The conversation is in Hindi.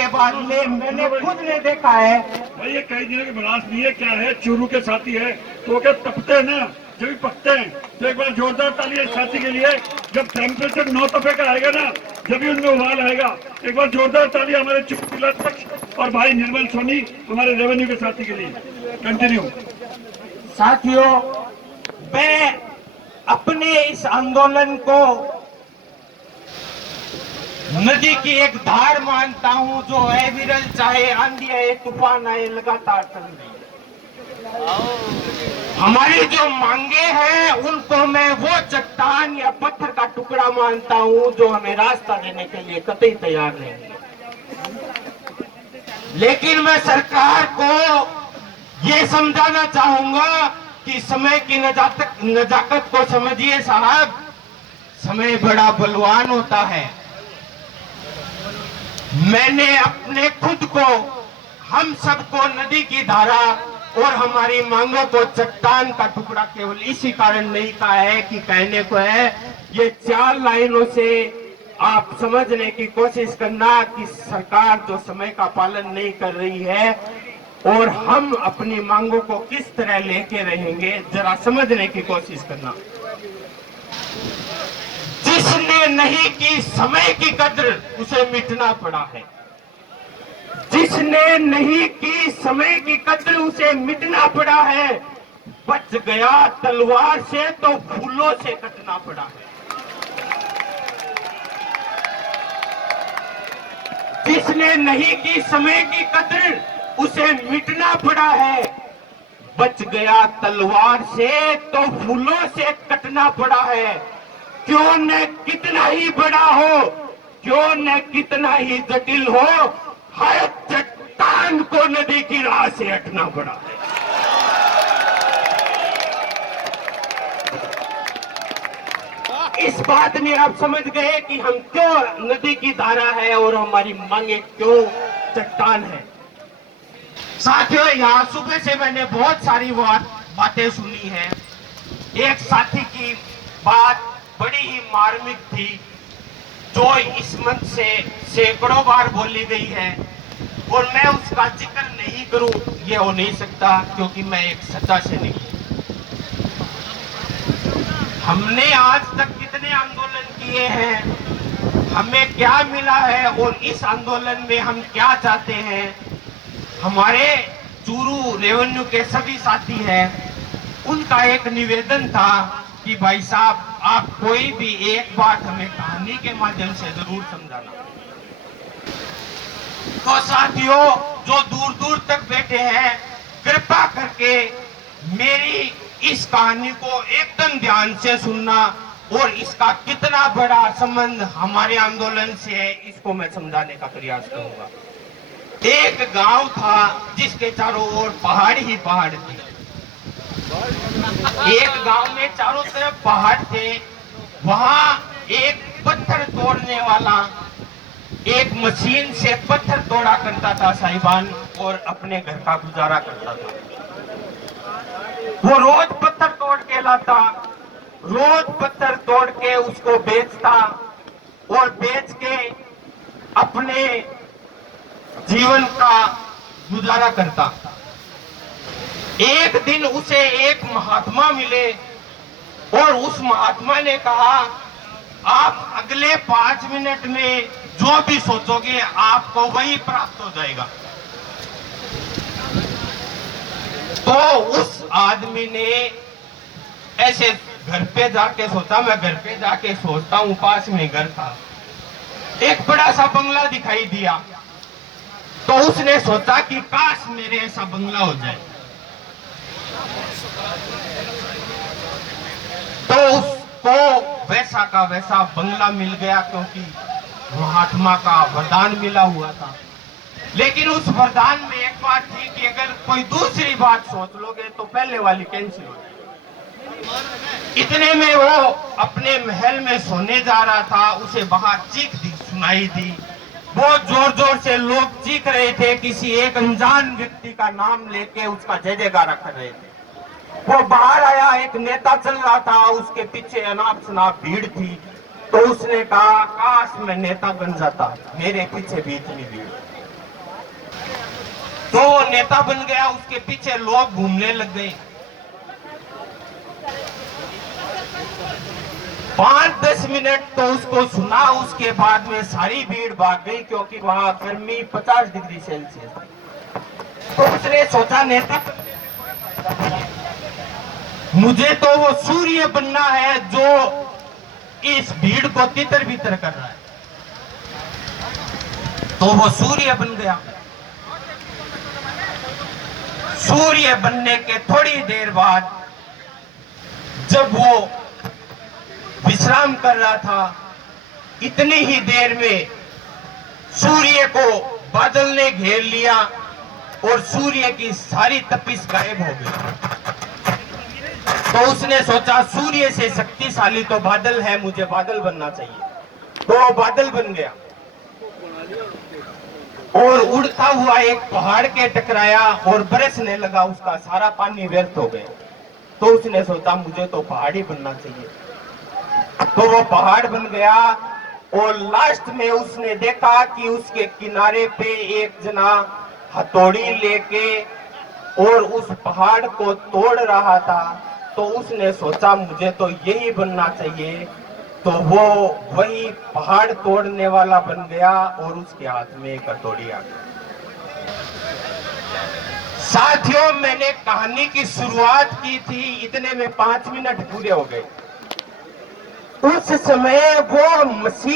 के बाद में मैंने खुद ने देखा है। भाई ये कई दिनों की बर्दाश्त नहीं है, क्या है, चूरू के साथी है तो क्या तपते हैं ना, जब भी पकते हैं तो एक बार जोरदार ताली इस साथी के लिए। जब टेम्परेचर 9 तपे का आएगा ना, जब भी उनमें उबाल आएगा, एक बार जोरदार ताली हमारे चूरू जिलाध्यक्ष और भाई निर्मल सोनी हमारे रेवेन्यू के साथी के लिए। कंटिन्यू। साथियों, मैं अपने इस आंदोलन को नदी की एक धार मानता हूं जो अविरल, चाहे आंधी आए तूफान आए, लगातार चल रही है। हमारी जो मांगे हैं उनको मैं वो चट्टान या पत्थर का टुकड़ा मानता हूं जो हमें रास्ता देने के लिए कतई तैयार नहीं है। लेकिन मैं सरकार को ये समझाना चाहूंगा कि समय की नजाकत को समझिए साहब, समय बड़ा बलवान होता है। मैंने अपने खुद को, हम सबको नदी की धारा और हमारी मांगों को चट्टान का टुकड़ा केवल इसी कारण नहीं कहा है कि कहने को है। ये 4 लाइनों से आप समझने की कोशिश करना कि सरकार जो समय का पालन नहीं कर रही है और हम अपनी मांगों को किस तरह लेके रहेंगे, जरा समझने की कोशिश करना। जिसने नहीं की समय की कद्र उसे मिटना पड़ा है। जिसने नहीं की समय की कद्र उसे मिटना पड़ा है। बच गया तलवार से तो फूलों से कटना पड़ा है। जिसने नहीं की समय की कद्र उसे मिटना पड़ा है। बच गया तलवार से तो फूलों से कटना पड़ा है। क्यों न कितना ही बड़ा हो, क्यों न कितना ही जटिल हो, हर चट्टान को नदी की राह से हटना पड़ा है। इस बात में आप समझ गए कि हम क्यों नदी की धारा है और हमारी मांगे क्यों चट्टान है। साथियों, यहाँ सुबह से मैंने बहुत सारी बातें सुनी है। एक साथी की बात बड़ी ही मार्मिक थी जो इस मंच से सैकड़ों बार बोली गई है और मैं उसका जिक्र नहीं करूं ये हो नहीं सकता, क्योंकि मैं एक सच्चा सैनिक हूं। हमने आज तक कितने आंदोलन किए हैं, हमें क्या मिला है और इस आंदोलन में हम क्या चाहते हैं। हमारे चूरू रेवेन्यू के सभी साथी हैं, उनका एक निवेदन था कि भाई साहब आप कोई भी एक बात हमें कहानी के माध्यम से जरूर समझाना। तो साथियों जो दूर दूर तक बैठे हैं, कृपा करके मेरी इस कहानी को एकदम ध्यान से सुनना और इसका कितना बड़ा संबंध हमारे आंदोलन से है इसको मैं समझाने का प्रयास करूंगा। एक गांव था जिसके चारों ओर पहाड़ ही पहाड़ थे। एक गांव में चारों तरफ पहाड़ थे। वहां एक पत्थर तोड़ने वाला एक मशीन से पत्थर तोड़ा करता था साहिबान, और अपने घर का गुजारा करता था। वो रोज पत्थर तोड़ के लाता, रोज पत्थर तोड़ के उसको बेचता और बेच के अपने जीवन का गुजारा करता। एक दिन उसे एक महात्मा मिले और उस महात्मा ने कहा, आप अगले 5 मिनट में जो भी सोचोगे आपको वही प्राप्त हो जाएगा। तो उस आदमी ने ऐसे घर पे जाके सोचा, मैं घर पे जाके सोचता हूँ, पास में घर था, एक बड़ा सा बंगला दिखाई दिया। तो उसने सोचा कि काश मेरे ऐसा बंगला हो जाए। तो उसको वैसा का वैसा बंगला मिल गया, क्योंकि महात्मा का वरदान मिला हुआ था। लेकिन उस वरदान में एक बात थी कि अगर कोई दूसरी बात सोच लोगे तो पहले वाली कैंसिल हो जाएगी। इतने में वो अपने महल में सोने जा रहा था, उसे बाहर चीख सुनाई दी। बहुत जोर जोर से लोग चीख रहे थे, किसी एक अनजान व्यक्ति का नाम लेके उसका जय जयकारा कर रहे थे। वो बाहर आया, एक नेता चल रहा था, उसके पीछे अनाप शनाप भीड़ थी। तो उसने कहा, काश मैं नेता बन जाता, मेरे पीछे भी इतनी भीड़। तो वो नेता बन गया, उसके पीछे लोग घूमने लग गए। 5-10 मिनट तो उसको सुना, उसके बाद में सारी भीड़ भाग गई, क्योंकि वहां गर्मी 50 डिग्री सेल्सियस। तो उसने सोचा नेता मुझे तो वो सूर्य बनना है जो इस भीड़ को तितर बितर कर रहा है। तो वो सूर्य बन गया। सूर्य बनने के थोड़ी देर बाद जब वो विश्राम कर रहा था, इतनी ही देर में सूर्य को बादल ने घेर लिया और सूर्य की सारी तपिश गायब हो गई। तो उसने सोचा सूर्य से शक्तिशाली तो बादल है, मुझे बादल बनना चाहिए। तो वो बादल बन गया और उड़ता हुआ एक पहाड़ के टकराया और बरसने लगा, उसका सारा पानी व्यर्थ हो गया। तो उसने सोचा मुझे तो पहाड़ ही बनना चाहिए। तो वो पहाड़ बन गया और लास्ट में उसने देखा कि उसके किनारे पे एक जना हथौड़ी लेके और उस पहाड़ को तोड़ रहा था। तो उसने सोचा मुझे तो यही बनना चाहिए। तो वो वही पहाड़ तोड़ने वाला बन गया और उसके हाथ में एक हथौड़ी आ गई। साथियों, मैंने कहानी की शुरुआत की थी, इतने में 5 मिनट पूरे हो गए। उस समय वो मशीन